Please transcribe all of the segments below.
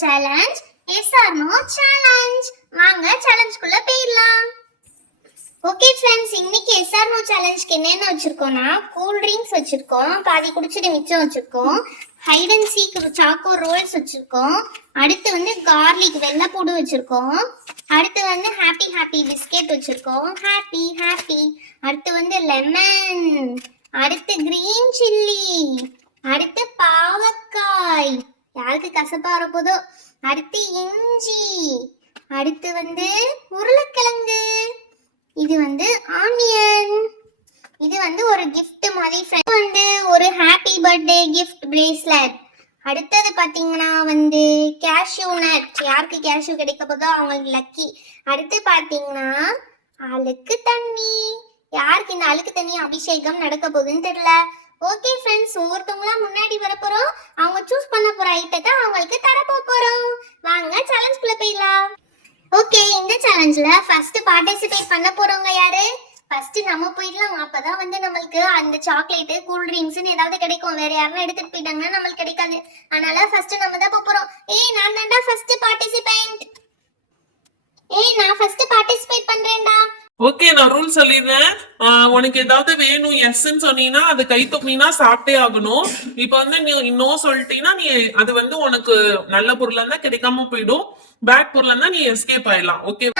Challenge yes or no challenge. வாங்க சேலஞ்சுக்குள்ள போயிடலாம். ஓகே ஃப்ரெண்ட்ஸ், இன்னைக்கு எஸ் ஆர் நோ சேலஞ்சுக்கு என்னென்ன வச்சிருக்கோம்னா கூல் ட்ரிங்க்ஸ் வச்சிருக்கோம், பாதி குடிச்சிட்டு மிச்சம் வச்சிருக்கோம், hide and seek choco rolls வச்சிருக்கோம், அடுத்து வந்து கார்லிக் வெள்ளைப்பூடு வச்சிருக்கோம், அடுத்து வந்து ஹாப்பி ஹாப்பி பிஸ்கெட் வச்சிருக்கோம், ஹாப்பி ஹாப்பி, அடுத்து வந்து லெமன், அடுத்து கிரீன் சில்லி, அடுத்து பாவக்காய், யாருக்கு கசப்பா வரப்போதோ, அடுத்து இஞ்சி, அடுத்து வந்து உருளைக்கிழங்கு, இது வந்து ஆனியன், இது வந்து ஒரு gift மாதிரி ஃப்ரெண்ட் வந்து ஒரு ஹாப்பி பர்த்டே gift பிரேஸ்லெட். அடுத்தது பாத்தீங்கன்னா வந்து கேஷ்யூ நட், யாருக்கு கேஷ்யூ கிடைக்க போதோ அவங்களுக்கு லக்கி. அடுத்து பாத்தீங்கன்னா அழுக்கு தண்ணி, யாருக்கு இந்த அழுக்கு தண்ணி அபிஷேகம் நடக்க போகுதுன்னு தெரியல. ஓகே ஃப்ரெண்ட்ஸ், ஒவ்வொருத்தவங்களா முன்னாடி வர போறோம், அவங்க சூஸ் பண்ண போற ஐட்டத்தை அவங்களுக்கு தர போறோம். வாங்க சேலஞ்சுக்குள்ள போயிடலாம். ஓகே, இந்த சேலஞ்சில் ஃபர்ஸ்ட் பார்ட்டிசிபேட் பண்ண போறவங்க யாரு? ஃபர்ஸ்ட் நம்ம போயிடலாம், அப்பதான் வந்து நம்மளுக்கு அந்த சாக்லேட்டு கூல் ட்ரிங்க்ஸ்னு ஏதாவது கிடைக்கும். வேற யாரும் எடுத்துட்டு போயிட்டாங்கன்னா நம்மளுக்கு கிடைக்காது. அதனால ஃபர்ஸ்ட் நம்ம தான் போறோம். நான் தான்டா ஃபர்ஸ்ட் பார்ட்டிசிபேட். நான் ஃபர்ஸ்ட் பார்ட்டிசிபேட் பண்றேன்டா. ஓகே, நான் ரூல் சொல்லிடுறேன். உனக்கு ஏதாவது வேணும் எஸ்ன்னு சொன்னீங்கன்னா அது கை தூக்கினா சாப்பிட்டே ஆகணும். இப்ப வந்து நீ இன்னும் சொல்லிட்டீங்கன்னா நீ அது வந்து உனக்கு நல்ல பொருளா இருந்தா கிடைக்காம போயிடும், பேட் பொருளா இருந்தா நீ எஸ்கேப் ஆயிடலாம். ஓகே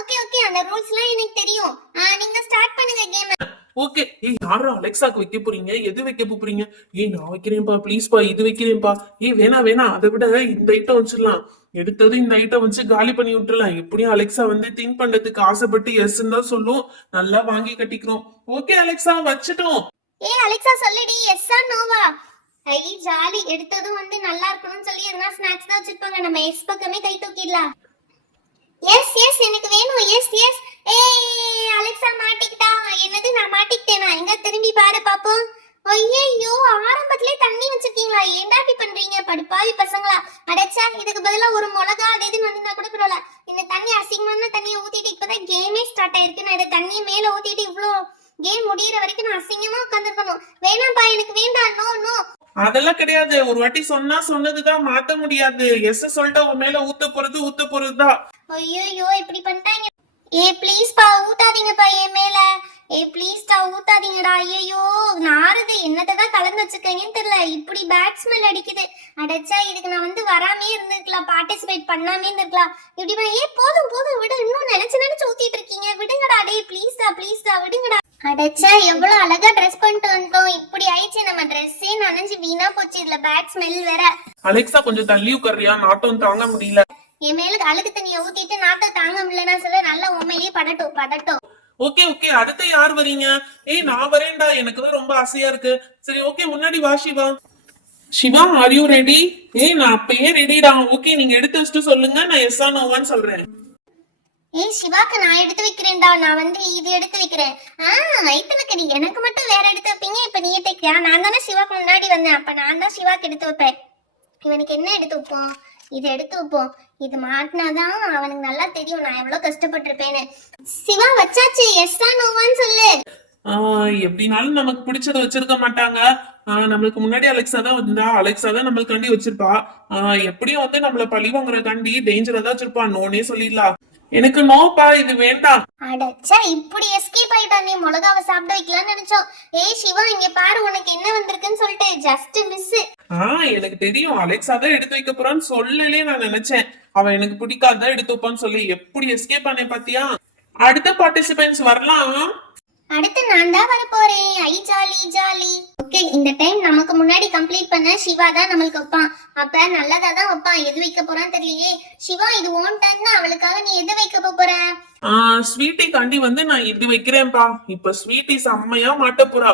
ஓகே ஓகே, அந்த ரூல்ஸ்லாம் எனக்கு தெரியும். நீங்க ஸ்டார்ட் பண்ணுங்க கேம். ஓகே. யாரும் அலெக்சாக்கு வைக்க போறீங்க? எது வைக்க போறீங்க? நான் வைக்கிறேன்ப்பா, ப்ளீஸ்ப்பா, இது வைக்கிறேன்ப்பா. வேணா அதை விட இந்த ஐட்டம் வச்சிடலாம். எடுத்தது இந்த ஐட்டம் வச்சு காலி பண்ணி விட்டுறலாம். எப்படியும் அலெக்சா வந்து திங்க் பண்றதுக்கு ஆசைப்பட்டு எஸ் தான் சொல்லும். நல்லா வாங்கி கட்டிக்கிறோம். ஓகே அலெக்சா, வச்சுட்டோம். அலெக்சா சொல்லிடி, எஸ் ஆர் நோவா? ஜாலி. எடுத்ததும் வந்து நல்லா இருக்கணும்னு சொல்லி எதனா ஸ்நாக்ஸ் தான் வச்சிருப்பாங்க, நம்ம எஸ் பக்கமே கை தூக்கிடலாம். எஸ் எஸ், எனக்கு வேணும். S S. அலெக்சா மாட்டிக்கிட்டா. என்னது, நான் மாட்டிக்கிட்டேனா? எங்க திரும்பி பாரு பாப்போம். ஐயோ, ஆரம்பத்திலே தண்ணி வச்சிருக்கீங்களா? ஏன்டா இப்படி பண்றீங்க படுப்பாவி பசங்களா? அடைச்சா, இதுக்கு பதிலா ஒரு மிளகா அது இதுன்னு வந்திருந்தா கூட பரவாயில்ல. இந்த தண்ணி அசிங்கமான தண்ணியை ஊத்திட்டு இப்பதான் கேமே ஸ்டார்ட் ஆயிருக்கு. நான் இந்த தண்ணியை மேல ஊத்திட்டு இவ்வளோ கேம் முடியற வரைக்கும் நான் அசிங்கமா உட்காந்துருக்கணும். வேணாம்பா, எனக்கு வேண்டாம். நோ நோ, அதெல்லாம் கிடையாது. ஒரு வாட்டி சொன்னா சொன்னதுதான், மாத்த முடியாது. எஸ் சொல்லிட்டு உன் மேல ஊத்த போறதுதான். ஐயோ, இப்படி பண்ணிட்டாங்க. ப்ளீஸ் பா, ஊத்தாதீங்கப்பா என் மேல. ப்ளீஸ் டா, ஊத்தாதீங்கடா. ஐயோ, நாரது என்னதான் கலந்து வச்சிருக்கீங்கன்னு தெரியல, இப்படி பேட் ஸ்மெல் அடிக்குது. அடைச்சா, இதுக்கு நான் வந்து வராமே இருந்திருக்கலாம், பார்ட்டிசிபேட் பண்ணாமே இருந்திருக்கலாம். இப்படி போதும் விடு, இன்னும் நினைச்சு ஊத்திட்டு இருக்கீங்க. விடுங்கடா, ப்ளீஸ் டா விடுங்கடா. அடைச்சா, எவ்வளவு அழகா ட்ரெஸ் பண்ணிட்டு வந்துட்டோம், இப்படி ஆயிடுச்சு. நம்ம ட்ரெஸ்ஸே நனைஞ்சு வீணா போச்சு, இதுல பேட் ஸ்மெல் வேற. அலெக்சா கொஞ்சம் தள்ளி உட்காரியா? நாட்டம் தாங்க முடியல. என் மேலுக்கு அழுக்கு தண்ணியை ஊத்திட்டு நாட்டை தாங்க முடியலன்னா சொல்ல, நல்லா உண்மையிலேயே படட்டும். ஓகே அடுத்து யார் வரீங்க? நான் வரேன்டா, எனக்கு தான் ரொம்ப ஆசையா இருக்கு. சரி ஓகே, முன்னாடி வா Shiva. Shiva, are you ready? நான் அப்பயே ரெடிடா. ஓகே, நீங்க எடுத்து வச்சுட்டு சொல்லுங்க, நான் எஸ் ஆர் நோவான்னு சொல்றேன். சிவாக்கு நான் எடுத்து வைக்கிறேன்டா. நான் வந்து இது எடுத்து வைக்கிறேன். வைத்தலக்கடி, எனக்கு மட்டும் வேற எடுத்து வைப்பீங்க. இப்ப நீ எடுத்துக்கியா? நான் தானே சிவாக்கு முன்னாடி வந்தேன், அப்ப நான் தான் சிவாக்கு எடுத்து வைப்பேன். இவனுக்கு என்ன எடுத்து வைப்போம்? இது எடுத்து வைப்போம். இது மாட்டினாதான் அவனுக்கு நல்லா தெரியும் நான் எவ்வளவு கஷ்டப்பட்டிருப்பேன்னு. சிவா, வச்சாச்சு. எஸ் ஆர் நோவான்னு சொல்லு. எப்படினாலும் நமக்கு பிடிச்சத வச்சிருக்க மாட்டாங்க. நம்மளுக்கு முன்னாடி அலெக்சா தான் வந்தா, அலெக்சா தான் நம்மளுக்காண்டி வச்சிருப்பா. எப்படியும் வந்து நம்மள பழி வாங்குறதுக்காண்டி டேஞ்சரா தான் வச்சிருப்பா. நோனே சொல்லிடலாம். எனக்கு நோப்பா, இது வேண்டாம். அடச்சா, இப்படி எஸ்கேப் ஆயிட்டா. நீ மிளகாவை சாப்பிட வைக்கலாம்னு நினைச்சோம். சிவா, இங்க பாரு, உனக்கு என்ன வந்திருக்குன்னு சொல்லிட்டு ஜஸ்ட் மிஸ். எனக்கு தெரியும் அலெக்சா தான் எடுத்து வைக்க போறான்னு சொல்லலே. நான் நினைச்சேன் அவன் எனக்கு பிடிக்காதான் எடுத்து வைப்பான்னு சொல்லி. எப்படி எஸ்கேப் ஆனே பாத்தியா? அடுத்த பார்ட்டிசிபென்ட்ஸ் வரலாம். அடுத்து நான் தான் வர போறேன். ஜாலி. ஓகே, இந்த டைம் நமக்கு முன்னாடி கம்ப்ளீட் பண்ண சிவா தான் நம்மளுக்கு வைப்பான். அப்ப நல்லதா தான் வைப்பான். எது வைக்க போறான்னு தெரியலையே. சிவா, இது ஓன் டைம் தான், அவளுக்காக நீ எது வைக்க போற? ஸ்வீட்டி காண்டி வந்து நான் இது வைக்கிறேன்ப்பா. இப்ப ஸ்வீட்டி செம்மையா மாட்ட போறா.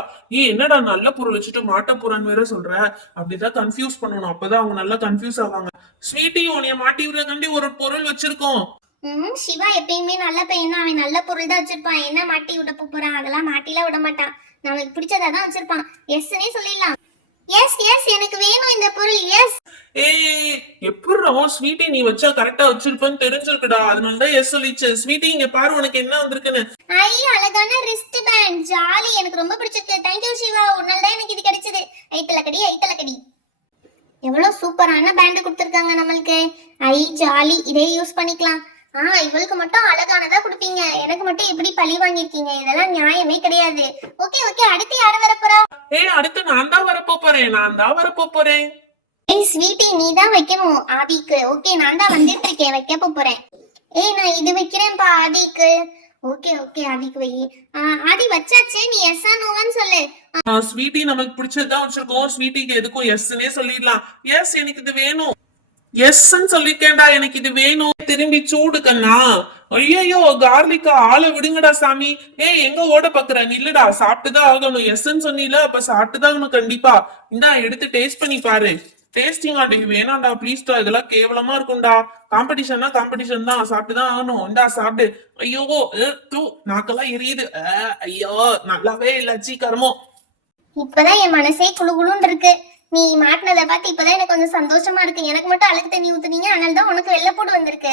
என்னடா நல்ல பொருள் வச்சுட்டு மாட்ட போறான்னு வேற சொல்ற? அப்படிதான் கன்ஃபியூஸ் பண்ணணும், அப்பதான் அவங்க நல்லா கன்ஃபியூஸ் ஆவாங்க. ஸ்வீட்டி, உன்னைய மாட்டி விடுறதுக்காண்டி ஒரு பொருள் வச்சிருக்கோம். சிவா எப்பயுமே நல்ல பையன், அவன் நல்ல பொருள் தான் வச்சிருப்பான். என்ன மாட்டி விட போறான்? அதெல்லாம் மாட்டிலாம் விட மாட்டான். நமக்கு பிடிச்சதான் வச்சிருப்பான். எஸ்னே சொல்லிடலாம். எஸ் எனக்கு வேணும் இந்த பொருள். எஸ். எப்படிரோ ஸ்வீட்டி நீ வச்சா கரெக்டா வச்சிருப்பேன்னு தெரிஞ்சிருக்குடா, அதனாலதான் எஸ் சொல்லிச்சு. ஸ்வீட்டி, இங்க பாரு உனக்கு என்ன வந்திருக்குன்னு. அழகான ரிஸ்ட் பேண்ட். ஜாலி, எனக்கு ரொம்ப பிடிச்சிருக்கு. தேங்க்யூ சிவா, உன்னால தான் எனக்கு இது கிடைச்சது. ஐத்தலக்கடி. எவ்வளவு சூப்பரான பேண்ட் கொடுத்துருக்காங்க நம்மளுக்கு. ஐ ஜாலி, இதே யூஸ் பண்ணிக்கலாம். இவளுக்கு மட்டும் அழகானதா கொடுப்பீங்க, எனக்கு மட்டும் எப்படி பழி வாங்கிருக்கீங்க? இதெல்லாம் நியாயமே கிடையாது. ஓகே ஓகே, அடுத்து யாரு வரப்போறா? அடுத்து நான் தான் வரப்போ போறேன். ஏய் ஸ்வீட்டி, நீ தான் வைக்கணும் ஆதிக்கு. ஓகே, நான் தான் வந்துட்டு இருக்கேன், வைக்க போறேன். நான் இது வைக்கிறேன்ப்பா ஆதிக்கு. ஓகே ஓகே, ஆதிக்கு வை. ஆதி வச்சாச்சு, நீ எஸ் நோவான்னு சொல்லு. ஸ்வீட்டி நமக்கு பிடிச்சதுதான் வச்சிருக்கோம். ஸ்வீட்டிக்கு எதுக்கும் எஸ்னே சொல்லிடலாம். எஸ், எனக்கு இது வேணும். எஸ்ன்னு சொல்லிருக்கேன்டா, எனக்கு இது வேணும். திரும்பி சூடு கண்ணா. ஐயோ கார்லிக்கா, ஆளை விடுங்கடா சாமி. எங்க ஓட பாக்குற? நில்லுடா, சாப்பிட்டுதான் ஆகணும். எஸ்ன்னு சொன்னீல, அப்ப சாப்பிட்டுதான் ஆகணும் கண்டிப்பா. இந்தா எடுத்து டேஸ்ட் பண்ணி பாரு. டேஸ்டிங் ஆண்டி வேணாம்டா ப்ளீஸ்டா, இதெல்லாம் கேவலமா இருக்கும்டா. காம்படிஷன்னா காம்படிஷன் தான், சாப்பிட்டுதான் ஆகணும். இந்தா சாப்பிடு. ஐயோ தூ, நாக்கெல்லாம் எரியுது. ஐயோ நல்லாவே இல்ல, கர்மோ. இப்பதான் என் மனசே குளுகுளுன்னு இருக்கு. நீ மாட்டினதை பார்த்து இப்பதான் எனக்கு கொஞ்சம் சந்தோஷமா இருக்கு. எனக்கு மட்டும் அழுக்கு தண்ணி ஊத்துனீங்க, அதனால தான் உனக்கு வெள்ளைப்பூடு வந்திருக்கு.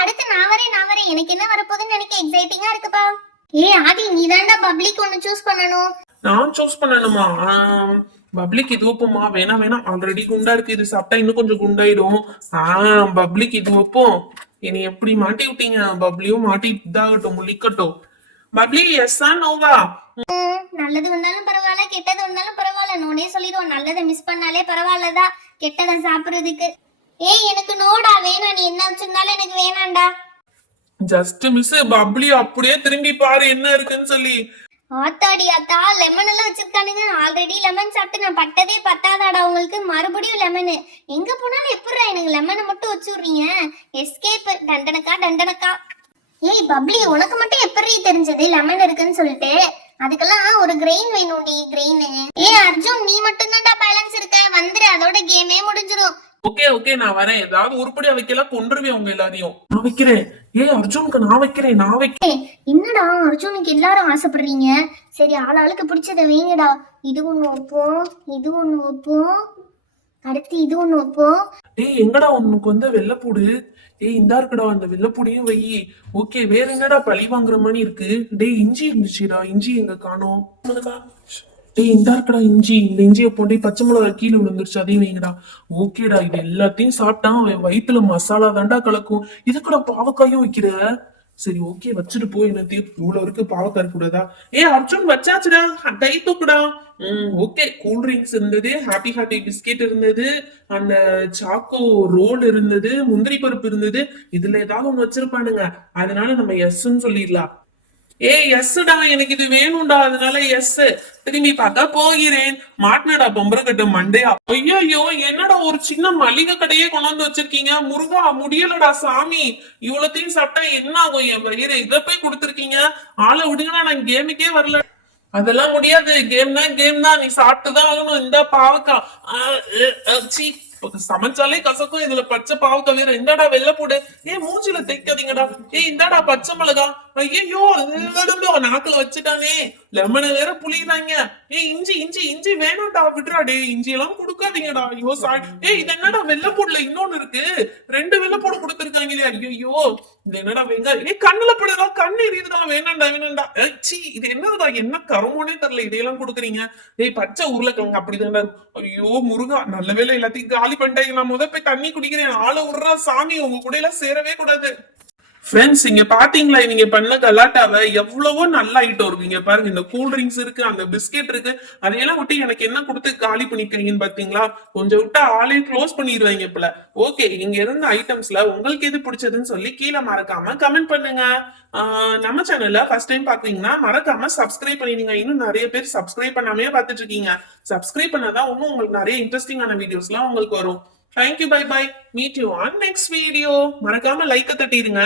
அடுத்து நான் வரேன். எனக்கு என்ன வரப்போகுதுன்னு எனக்கு எக்ஸைட்டிங்கா இருக்குப்பா. ஆதி, நீ தான்டா பப்ளிக் ஒண்ணு சூஸ் பண்ணணும். நான் சூஸ் பண்ணணுமா? பப்ளிக் இது வைப்போமா? வேணாம், ஆல்ரெடி குண்டா இருக்கு. இது சாப்பிட்டா இன்னும் கொஞ்சம் குண்டாயிடும். பப்ளிக் இது வைப்போம். என்னை எப்படி மாட்டி விட்டீங்க? பப்ளியும் மாட்டி இதாகட்டும், முழிக்கட்டும். பப்ளி எஸ்ஸா நோவா? நல்லது வந்தாலும் பரவாயில்ல, கெட்டது வந்தாலும் பரவாயில்ல, நோனே சொல்லிடுவோம். நல்லதை மிஸ் பண்ணாலே பரவாயில்லதான், கெட்டதை சாப்பிடுறதுக்கு. எனக்கு நோடா வேணாம், நீ என்ன வச்சிருந்தாலும் எனக்கு வேணாம்டா. Just miss. பப்ளி அப்படியே திரும்பி பாரு என்ன இருக்குன்னு சொல்லி. ஆத்தாடி ஆத்தா, லெமன் எல்லாம் வச்சிருக்கானுங்க. ஆல்ரெடி லெமன் சாப்பிட்டு நான் பட்டதே பத்தாதாடா உங்களுக்கு, மறுபடியும் லெமனு. எங்க போனாலும் எப்படா எனக்கு லெமனை மட்டும் வச்சு விடுறீங்க? எஸ்கேப், டண்டனக்கா. பப்ளி, உனக்கு மட்டும் எப்படி தெரிஞ்சது லெமன் இருக்குன்னு சொல்லிட்டு? அதுக்கெல்லாம் ஒரு கிரெயின் வேணும்டி, கிரெயின். அர்ஜுன், நீ மட்டும் தான்டா பேலன்ஸ் இருக்க, வந்துரு, அதோட கேமே முடிஞ்சிடும். ஓகே நான் வரேன். ஏதாவது உருப்படியா வைக்கலாம், கொன்றுவேன் உங்க எல்லாரையும். நான் வைக்கிறேன். அர்ஜுனுக்கு நான் வைக்கிறேன். என்னடா அர்ஜுனுக்கு எல்லாரும் ஆசைப்படுறீங்க? சரி, ஆளாளுக்கு பிடிச்சத வைங்கடா. இது ஒண்ணு வைப்போம், இது ஒண்ணு வைப்போம், அடுத்து இது ஒண்ணு வைப்போம். எங்கடா உனக்கு வந்து வெள்ளைப்பூடு? இந்தா இருக்குடா, அந்த வெள்ளைப்பூடியும் வை. ஓகே, வேற என்னடா பழி வாங்குற மாதிரி இருக்கு? இஞ்சி இருந்துச்சுடா, இஞ்சி எங்க காணோம்? இந்தா இருக்கடா இஞ்சி. இந்த இஞ்சியை போட்டு பச்சை மிளகா கீழே விழுந்துருச்சு, அதையும் வைங்கடா. ஓகேடா, இது எல்லாத்தையும் சாப்பிட்டான் வயிற்றுல மசாலா தாண்டா கலக்கும். இதுக்கூட பாவக்காயும் வைக்கிற? சரி ஓகே, வச்சுட்டு போய். என்ன இவ்வளவு இருக்கு, பாவக்காய் கூடாதா? அர்ஜுன் வச்சாச்சுடா, கை தூக்குடா. ஓகே, கூல் ட்ரிங்க்ஸ் இருந்தது, ஹாப்பி பிஸ்கெட் இருந்தது, அந்த சாக்கோ ரோல் இருந்தது, முந்திரி பருப்பு இருந்தது. இதுல ஏதாவது ஒண்ணு வச்சிருப்பானுங்க, அதனால நம்ம எஸ்ன்னு சொல்லிடலாம். எஸ்டா, எனக்கு இது வேணும்டா, அதனால எஸ். திரும்பி பார்த்தா போகிறேன். மாட்டினடா பொம்பரை கட்டு மண்டையா. ஐயோ, என்னடா ஒரு சின்ன மளிகை கடையே கொண்டாந்து வச்சிருக்கீங்க. முருகா, முடியலடா சாமி. இவ்வளத்தையும் சாப்பிட்டா என்ன ஆகும் என் வயிறு? இதை போய் கொடுத்துருக்கீங்க. ஆளை விடுங்கடா, நான் கேமுக்கே வரல. அதெல்லாம் முடியாது, கேம் தான், நீ சாப்பிட்டுதான் ஆகணும். இந்த பாவக்கா சமைச்சாலே கசக்கும், இதுல பச்சை பாவக்கா வேற. இந்தாடா வெள்ளைப்பூடு. மூஞ்சில தைக்காதீங்கடா. இந்தாடா பச்சை மிளகா. ஐயோ, நாக்குல வச்சுட்டானே. லெமனை வேற புளியுறாங்க. இஞ்சி வேணாம்டா, விடுறா. இஞ்சி எல்லாம் கொடுக்காதீங்கடா. ஐயோ இது என்னடா வெள்ளைப்பூடுல இன்னொன்னு இருக்கு, 2 வெள்ளைப்பூடு கொடுத்துருக்காங்களே. ஐயோ, இது என்னடா வெங்காயம்? கண்ணுல படுதா, கண்ணு எரியுதுடா. வேணாண்டா. இது என்னடா, என்ன கருமோனே தெரியல, இதையெல்லாம் கொடுக்குறீங்க. பச்சை உருளைக்கிழங்கு அப்படிதான்டா. ஐயோ முருகா, நல்ல வேலை எல்லாத்தையும் காலி பண்ணிட்டாங்க. நான் போய் தண்ணி குடிக்கிறேன். ஆளை விடுறா சாமி, உங்க கூட எல்லாம் சேரவே கூடாது. ஃப்ரெண்ட்ஸ், இங்க பாத்தீங்களா இவங்க பண்ண கலாட்டாவை? எவ்வளவோ நல்ல ஐட்டம் இருக்கு. இங்க பாருங்க, இந்த கூல் ட்ரிங்க்ஸ் இருக்கு, அந்த பிஸ்கெட் இருக்கு. அதையெல்லாம் விட்டு எனக்கு என்ன கொடுத்து காலி பண்ணிருக்கீங்கன்னு பாத்தீங்களா? கொஞ்சம் விட்டா ஆளே க்ளோஸ் பண்ணிடுவாங்க போல. ஓகே, இங்க இருந்த ஐட்டம்ஸ்ல உங்களுக்கு எது பிடிச்சதுன்னு சொல்லி கீழே மறக்காம கமெண்ட் பண்ணுங்க. நம்ம சேனல்ல ஃபர்ஸ்ட் டைம் பாக்குறீங்கன்னா மறக்காம சப்ஸ்கிரைப் பண்ணிடுங்க. இன்னும் நிறைய பேர் சப்ஸ்கிரைப் பண்ணாமே பாத்துட்டு இருக்கீங்க. சப்ஸ்கிரைப் பண்ணாதான் இன்னும் உங்களுக்கு நிறைய இன்ட்ரெஸ்டிங்கான வீடியோஸ்லாம் உங்களுக்கு வரும். Thank you, bye. Meet you on next video. மறக்காம லைக் தட்டிடுங்க.